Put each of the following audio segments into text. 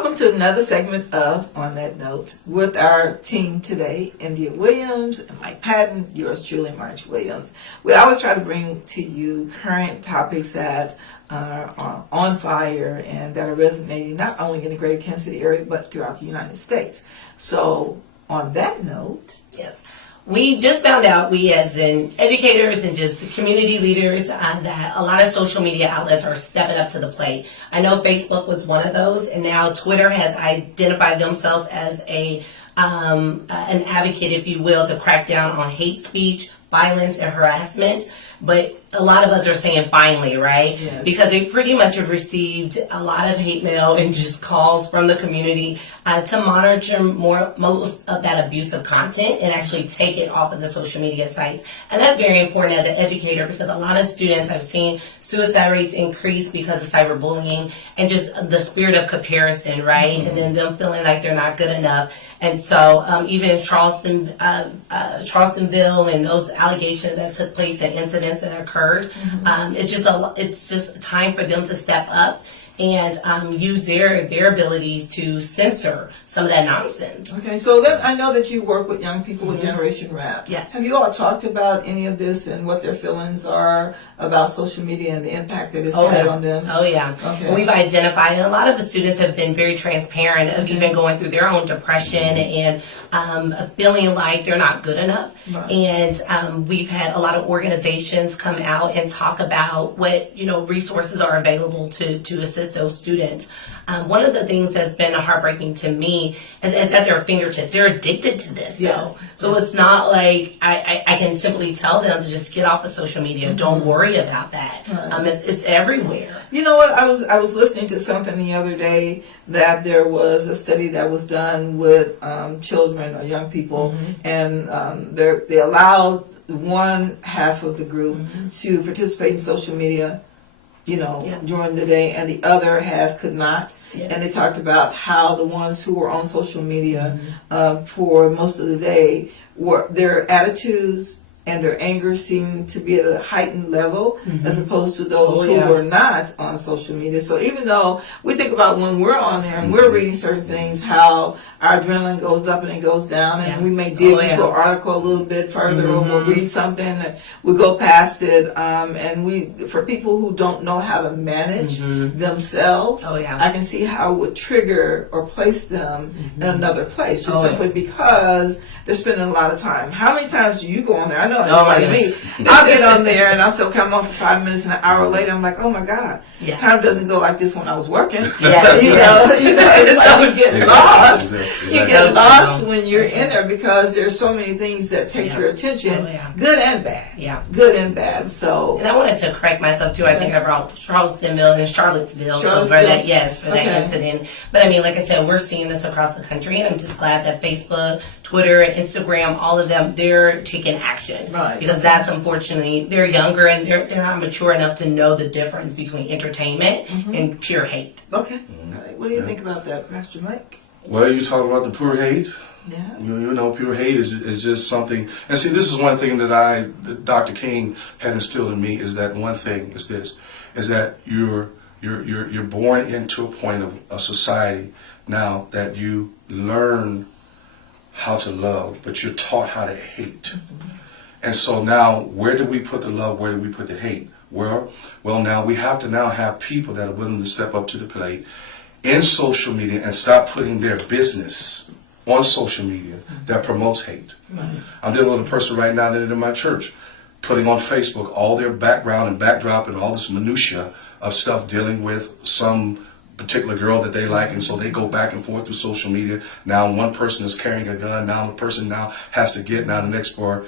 welcome to another segment of On That Note with our team today, India Williams and Mike Patton, yours truly, Marj Williams. We always try to bring to you current topics that are on fire and that are resonating not only in the greater Kansas City area, but throughout the United States. So, on that note... Yes. We just found out, we as in educators and just community leaders, that a lot of social media outlets are stepping up to the plate. I know Facebook was one of those, and now Twitter has identified themselves as an advocate, if you will, to crack down on hate speech, violence, and harassment. But a lot of us are saying finally, right? Yes. Because they pretty much have received a lot of hate mail and just calls from the community to monitor most of that abusive content and actually take it off of the social media sites. And that's very important as an educator, because a lot of students have seen suicide rates increase because of cyberbullying and just the spirit of comparison, right? Mm-hmm. And then them feeling like they're not good enough. And so even in Charlestonville and those allegations that took place and incidents that occurred, mm-hmm. It's just time for them to step up and use their abilities to censor some of that nonsense. Okay, so I know that you work with young people with mm-hmm. Generation Rap. Yes. Have you all talked about any of this and what their feelings are about social media and the impact that it's had on them? Oh, yeah. Okay. And we've identified, and a lot of the students have been very transparent of even going through their own depression and feeling like they're not good enough. Right. And we've had a lot of organizations come out and talk about what, resources are available to assist those students. One of the things that's been heartbreaking to me is at their fingertips. They're addicted to this, yes. though. So it's not like I can simply tell them to just get off of social media. Mm-hmm. Don't worry about that. Right. It's everywhere. You know what? I was listening to something the other day that there was a study that was done with children or young people, mm-hmm. and they allowed one half of the group mm-hmm. to participate in social media during the day, and the other half could not. Yes. And they talked about how the ones who were on social media mm-hmm. For most of the day, their attitudes and their anger seemed to be at a heightened level mm-hmm. as opposed to those who were not on social media. So even though we think about when we're on there and mm-hmm. we're reading certain things, how our adrenaline goes up and it goes down, and we may dig into an article a little bit further mm-hmm. or we'll read something and we go past it. And for people who don't know how to manage mm-hmm. themselves, I can see how it would trigger or place them mm-hmm. in another place just simply because they're spending a lot of time. How many times do you go on there? I know it's like me. I'll get on there and I'll still come on for 5 minutes, and an hour later I'm like, oh my God, time doesn't go like this when I was working. Yeah. You get lost. You get lost when you're in there because there's so many things that take your attention, good and bad. Yeah. Good and bad. So. And I wanted to correct myself too. I think I brought Charlottesville and Charlottesville. So for that, that incident. But I mean, like I said, we're seeing this across the country, and I'm just glad that Facebook, Twitter, and Instagram, all of them, they're taking action. Right. Because that's unfortunately, they're younger and they're not mature enough to know the difference between entertainment mm-hmm. and pure hate. Okay. Mm-hmm. All right. What do you think about that, Pastor Mike? Well, you talk about the pure hate. Yeah. Pure hate is just something. And see, this is one thing that Dr. King had instilled in me, is that one thing is this, is that you're born into a point of society now that you learn how to love, but you're taught how to hate. Mm-hmm. And so now, where do we put the love? Where do we put the hate? Well, now we have to have people that are willing to step up to the plate in social media and stop putting their business on social media that promotes hate. Mm-hmm. I'm dealing with a person right now that in my church, putting on Facebook all their background and backdrop and all this minutia of stuff dealing with some particular girl that they like, and so they go back and forth through social media. Now one person is carrying a gun, now the person now has to get the next part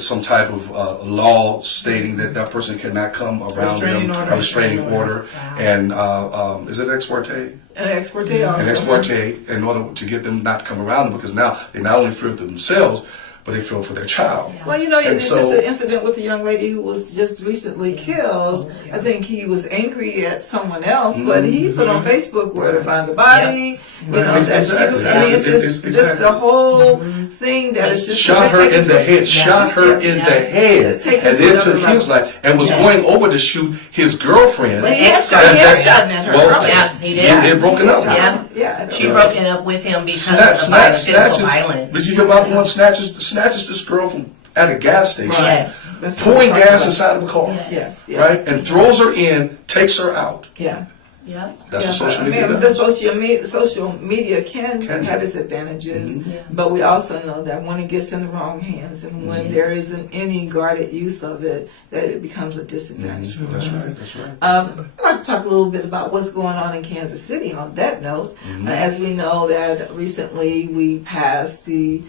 some type of law stating that person cannot come around them, a restraining order. Wow. And is it ex parte? An ex parte also. An ex parte, in order to get them not to come around them, because now they not only fear for themselves, but they feel for their child. Yeah. Well, you know, And it's so- just an incident with the young lady who was just recently killed. Oh, yeah. I think he was angry at someone else, but he put on Facebook where to find the body. You know, Right. that she was. I mean, it's just Exactly. the whole thing that is just Shot her in the head, shot her in Yeah. the head, It's taken and to then another took his level. life, and was Yes. going over to shoot his girlfriend. But he had Ex-girl. shot, he had That's- shot at her. well, earlier. Yeah, he did. They had broken up. Yeah. Yeah. She broke it up with him because of the physical violence. Did you hear about the one snatches this girl from at a gas station, Yes. That's what pouring I'm talking gas about. inside of a car, Yes. Yes. right, and throws her in, takes her out. Yeah. Yep. That's what Yeah, social I media mean, does. the social media can Can. have its advantages, Yeah. but we also know that when it gets in the wrong hands and when Yes. there isn't any guarded use of it, that it becomes a disadvantage for That's us. right. That's right. I'd like to talk a little bit about what's going on in Kansas City on that note. As we know that recently we passed the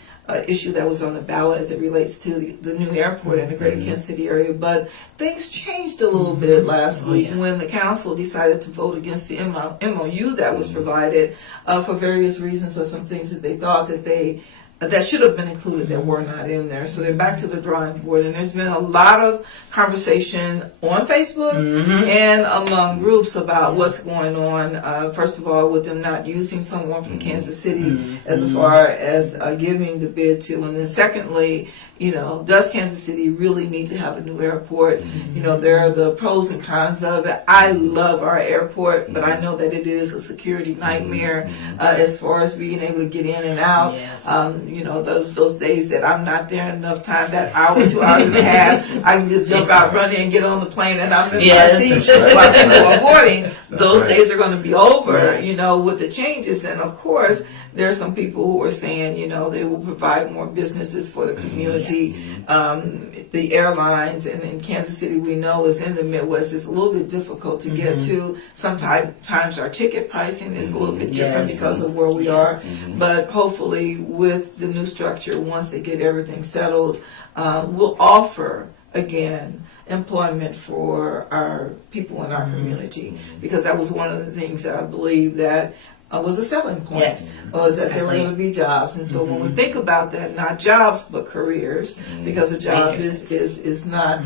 issue that was on the ballot as it relates to the new airport in the greater Kansas City area, but things changed a little bit last week yeah. when the council decided to vote against the MOU that was provided for various reasons or some things that they thought that should have been included that were not in there. So they're back to the drawing board, and there's been a lot of conversation on Facebook and among groups about what's going on. First of all, with them not using someone from Kansas City as far as giving the bid to, and then secondly, you know, does Kansas City really need to have a new airport? You know, there are the pros and cons of it. I love our airport, but I know that it is a security nightmare as far as being able to get in and out. Yes. You know, those days that I'm not there enough time, that hour, 2 hours and a half, I can just jump out, run in, get on the plane, and I'm in Yes, my seat that's right. while people are boarding. Those right. days are going to be over, Right. you know, with the changes. And of course, there are some people who are saying, you know, they will provide more businesses for the community. The airlines, and in Kansas City, we know is in the Midwest, it's a little bit difficult to get to. Sometimes our ticket pricing is a little bit different Yes. because of where we are. But hopefully, with the new structure, once they get everything settled, we'll offer again employment for our people in our community, because that was one of the things that I believe that was a selling point. Yes. Was that there were Exactly. going to be jobs, and so when we think about that, not jobs but careers, because a job is not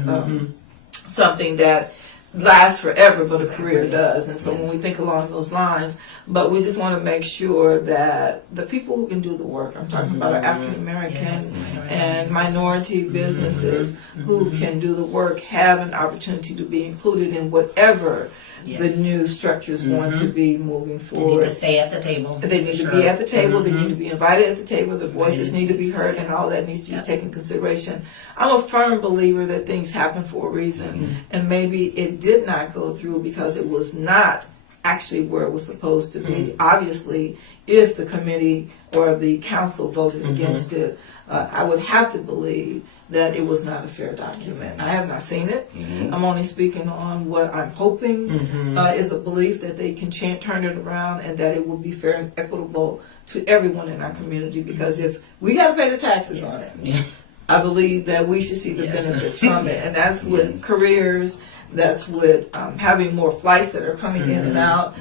something that lasts forever, but a career does. And so when we think along those lines, but we just want to make sure that the people who can do the work, I'm talking about our African American and minority businesses who can do the work, have an opportunity to be included in whatever the new structure is going to be moving They need forward. to stay at the table. They need to be at the table. They need to be invited at the table. The voices need to be heard, and all that needs to be taken into consideration. I'm a firm believer that things happen for a reason, and maybe it did not go through because it was not actually where it was supposed to be. Obviously, if the committee or the council voted against it, I would have to believe that it was not a fair document. I have not seen it. I'm only speaking on what I'm hoping is a belief that they can turn it around, and that it will be fair and equitable to everyone in our community. Because if we got to pay the taxes on it, Yeah. I believe that we should see the benefits from it. And that's with careers, that's with having more flights that are coming in and out,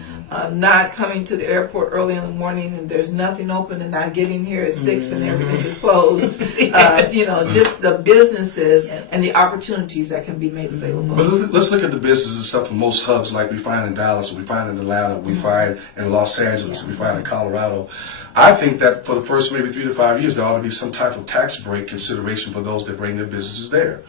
not coming to the airport early in the morning and there's nothing open, and not getting here at 6 and everything is closed. You know, just the businesses and the opportunities that can be made available. But let's look at the business and stuff for most hubs like we find in Dallas, we find in Atlanta, we find in Los Angeles, we find in Colorado. I think that for the first maybe 3 to 5 years, there ought to be some type of tax break consideration for those that bring their businesses there.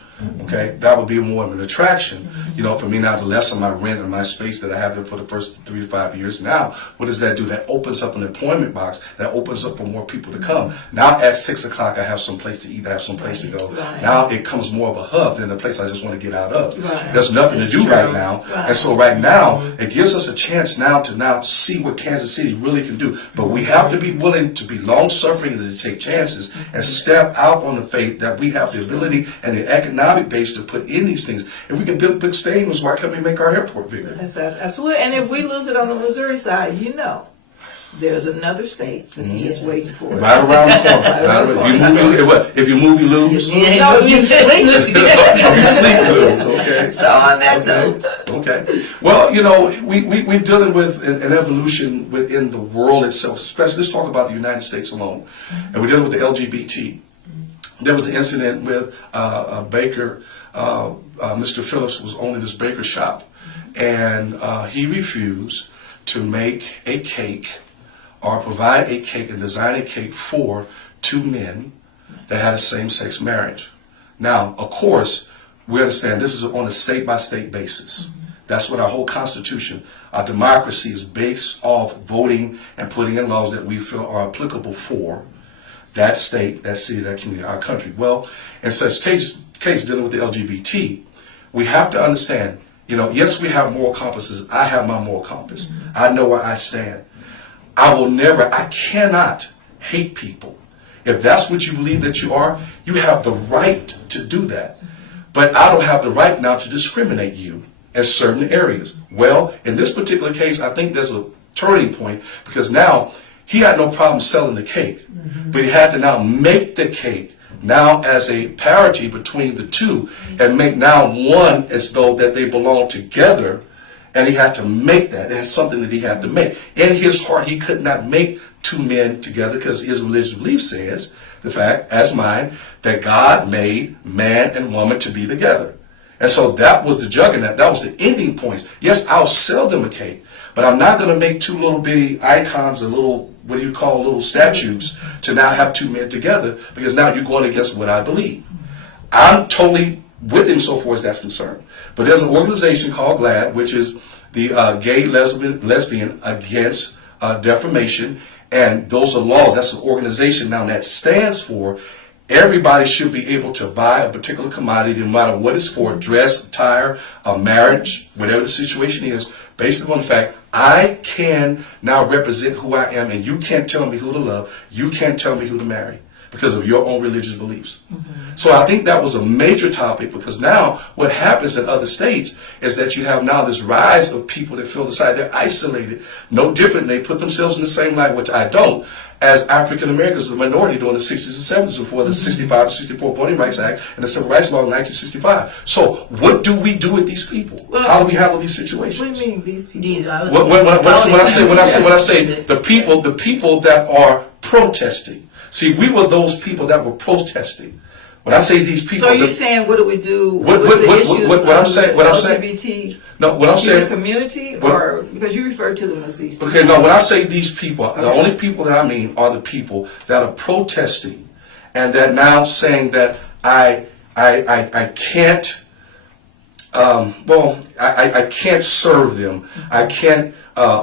Okay, that would be more of an attraction, you know, for me now to lessen my rent and my space that I have there for the first 3 to 5 years. Now, what does that do? That opens up an employment box. That opens up for more people to come. Now, at 6 o'clock, I have some place to eat. I have some place to go. Right. Now, it comes more of a hub than a place I just want to get out of. Right. There's nothing to do right now, Right. and so right now, it gives us a chance now to see what Kansas City really can do. But we have to be willing to be long-suffering and to take chances and step out on the faith that we have the ability and the economic base to put in these things. If we can build big stadiums, why can't we make our airport bigger? That's absolutely. And if we lose it on the Missouri side, you know, there's another state that's just waiting for it. Right around the corner. Right around the If you move, you lose. No, you sleep. You sleep, you lose. Okay. So on that note, Okay. Well, you know, we're dealing with an evolution within the world itself, especially let's talk about the United States alone. And we're dealing with the LGBT. there was an incident with a baker. Mr. Phillips was owning this baker shop, and he refused to make a cake or provide a cake and design a cake for two men that had a same-sex marriage. Now, of course, we understand this is on a state-by-state basis. That's what our whole Constitution, our democracy is based off voting and putting in laws that we feel are applicable for that state, that city, that community, our country. Well, in such case dealing with the LGBT, we have to understand, yes, we have moral compasses. I have my moral compass. I know where I stand. I cannot hate people. If that's what you believe that you are, you have the right to do that. But I don't have the right now to discriminate you in certain areas. Well, in this particular case, I think there's a turning point, because now he had no problem selling the cake, but he had to now make the cake now as a parity between the two and make now one as though that they belong together. And he had to make that. It's something that he had to make. In his heart, he could not make two men together, because his religious belief says, the fact, as mine, that God made man and woman to be together. And so that was the juggernaut. That was the ending points. Yes, I'll sell them a cake, but I'm not going to make two little bitty icons or little statues to now have two men together, because now you're going against what I believe. I'm totally with him so far as that's concerned. But there's an organization called GLAAD, which is the Gay Lesbian Against Defamation, and those are laws. That's an organization now that stands for everybody should be able to buy a particular commodity, no matter what it's for, dress, attire, a marriage, whatever the situation is, based upon the fact I can now represent who I am, and you can't tell me who to love, you can't tell me who to marry, because of your own religious beliefs. So I think that was a major topic, because now what happens in other states is that you have now this rise of people that feel the side, they're isolated, no different. They put themselves in the same light, which I don't, as African Americans, the minority during the 60s and 70s before the 65 64 Voting Rights Act and the Civil Rights Law in 1965. So what do we do with these people? Well, how do we handle these situations? What do you mean these people? When I say the people that are protesting. See, we were those people that were protesting. When I say these people, so you're saying, what do we do with what the issues what I'm saying, of what the I'm saying, LGBT no, what I'm saying, community, or because you refer to them as these people? Okay, no, when I say these people, the only people that I mean are the people that are protesting, and that now saying that I can't, I can't serve them, I can't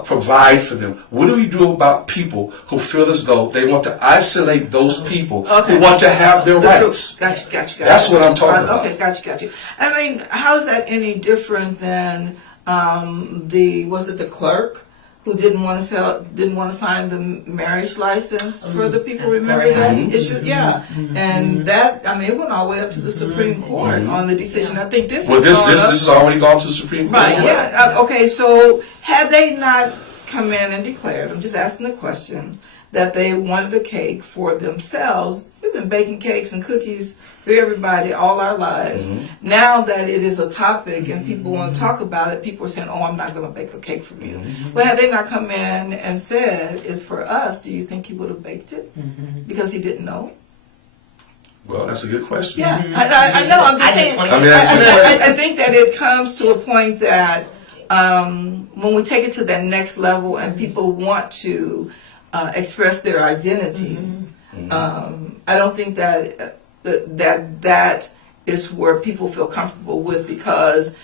provide for them. What do we do about people who feel as though they want to isolate those people who want to have their rights? Got you. That's what I'm talking about. Okay, got you. I mean, how is that any different than the clerk who didn't want to sign the marriage license for the people? Remember that issue? Yeah, and that, I mean, it went all the way up to the Supreme Court on the decision. I think this has already gone to the Supreme Court. Right. Yeah. Okay. So had they not come in and declared, I'm just asking the question, that they wanted a cake for themselves. We've been baking cakes and cookies for everybody all our lives. Now that it is a topic and people want to talk about it, people are saying, oh, I'm not going to bake a cake for you. But had they not come in and said, it's for us, do you think he would have baked it? Because he didn't know it? Well, that's a good question. Yeah, I know. I'm just saying. I think that it comes to a point that when we take it to that next level and people want to express their identity, I don't think that is where people feel comfortable with, because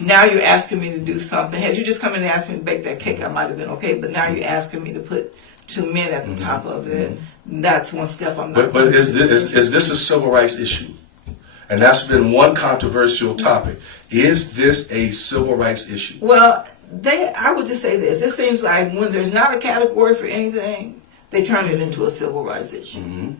now you're asking me to do something. Had you just come in and asked me to bake that cake, I might have been okay. But now you're asking me to put two men at the top of it. That's one step I'm not. But is this a civil rights issue? And that's been one controversial topic. Is this a civil rights issue? Well, I would just say this. It seems like when there's not a category for anything, they turn it into a civil rights issue.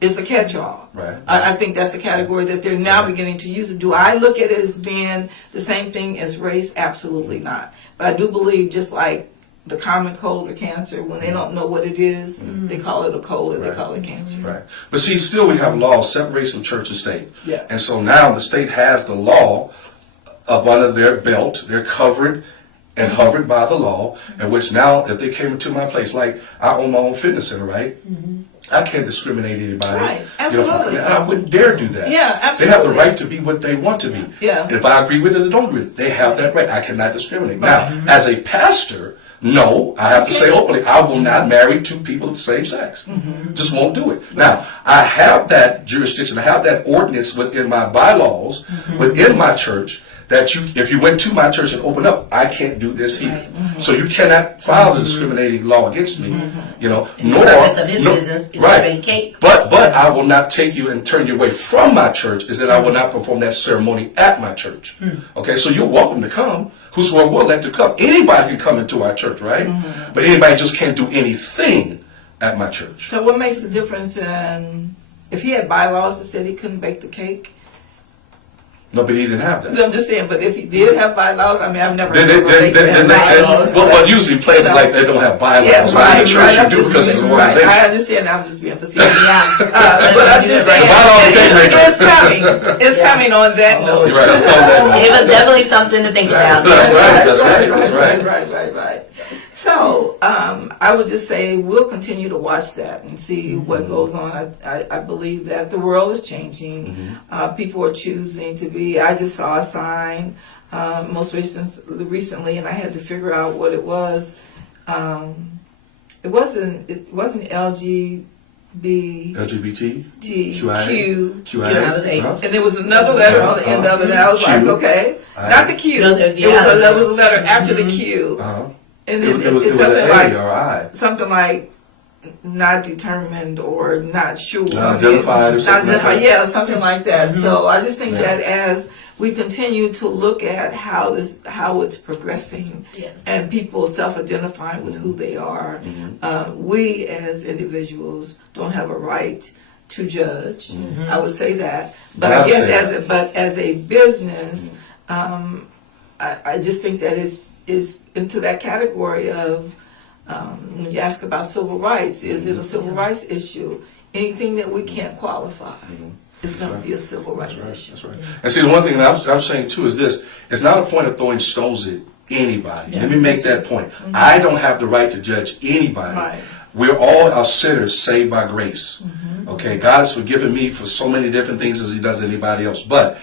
It's a catch-all. Right. I think that's a category that they're now beginning to use it. Do I look at it as being the same thing as race? Absolutely not. But I do believe, just like the common cold or cancer, when they don't know what it is, they call it a cold or they call it cancer. Right. But see, still we have laws, separation of church and state. Yeah. And so now the state has the law up under their belt. They're covered and hovered by the law, in which now, if they came into my place, like I own my own fitness center, right? I can't discriminate anybody. Right, You know, absolutely. and I wouldn't dare do that. Yeah, absolutely. They have the right to be what they want to be. Yeah. And if I agree with it or don't agree with it, they have that right. I cannot discriminate. Right. Now, as a pastor, no, I have to say openly, I will not marry two people of the same sex. Just won't do it. Now, I have that jurisdiction, I have that ordinance within my bylaws, within my church, that if you went to my church and opened up, I can't do this here. Right. So you cannot file a discriminating law against me, you know. And the purpose of his business is right. serving cake. But I will not take you and turn you away from my church, is that I will not perform that ceremony at my church. Okay, so you're welcome to come. Whosoever will let to come. Anybody can come into our church, right? But anybody just can't do anything at my church. So what makes the difference in, if he had bylaws that said he couldn't bake the cake? No, but he didn't have that. So I'm just saying, but if he did have bylaws, I mean, I've never Then, heard of a then, bylaws. well, usually places like that don't have bylaws. Yeah, Right, right, the church right. you I'm do just because it's an being- right. organization. I understand. I'm just being facetious. Yeah. But I'm just saying, bylaws can't make it. it's coming. It's coming on that note. You're right. It was definitely something to think about. That's right. Right. So I would just say we'll continue to watch that and see what goes on. I believe that the world is changing. People are choosing to be. I just saw a sign most recently, and I had to figure out what it was. It wasn't LGBT. LGBT? Q. I was 8. And there was another letter on the end of it, and I was like, Q. okay, not the Q. No, It was a letter after the Q, and then It was it's an something A like or I. something like not determined or not sure, Not identified or something like that. yeah, something like that. So I just think that as we continue to look at how it's progressing, Yes. and people self-identifying with who they are, we as individuals don't have a right to judge. I would say that, but I guess as a business, I just think that is into that category of when you ask about civil rights, is it a civil rights issue? Anything that we can't qualify is going to be a civil rights issue. That's right. And see, the one thing that I'm saying too is this: it's not a point of throwing stones at anybody. Yeah. Let me make that point. I don't have the right to judge anybody. Right. We're all are sinners saved by grace. Okay, God has forgiven me for so many different things as He does anybody else. But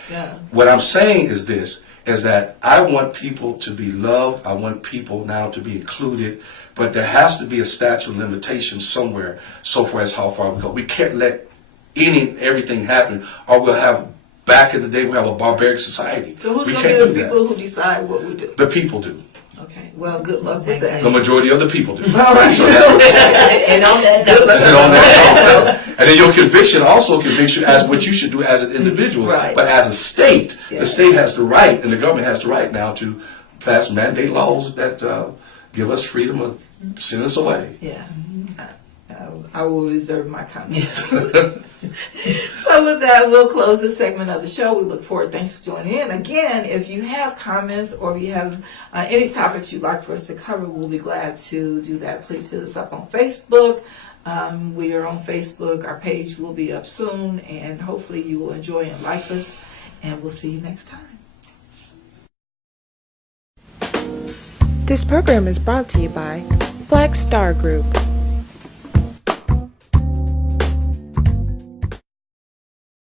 what I'm saying is this: is that I want people to be loved. I want people now to be included. But there has to be a statute of limitations somewhere, so far as how far we go. We can't let everything happen, or we'll have, back in the day, we'll have a barbaric society. So who's We going to can't be the do people who decide what we do? that. The people do. Okay, well, good luck with that. The majority of the people do. All right. So that's what I'm saying. And on that Good luck. note, And on that note, and then your conviction also convicts you as what you should do as an individual. Right. But as a state, Yeah. the state has the right, and the government has the right now to pass mandate laws that give us freedom of send us away. Yeah. I will reserve my comments. So with that, we'll close this segment of the show. We look forward. Thanks for joining in. Again, if you have comments or if you have any topics you'd like for us to cover, we'll be glad to do that. Please hit us up on Facebook. We are on Facebook. Our page will be up soon, and hopefully you will enjoy and like us, and we'll see you next time. This program is brought to you by Black Star Group.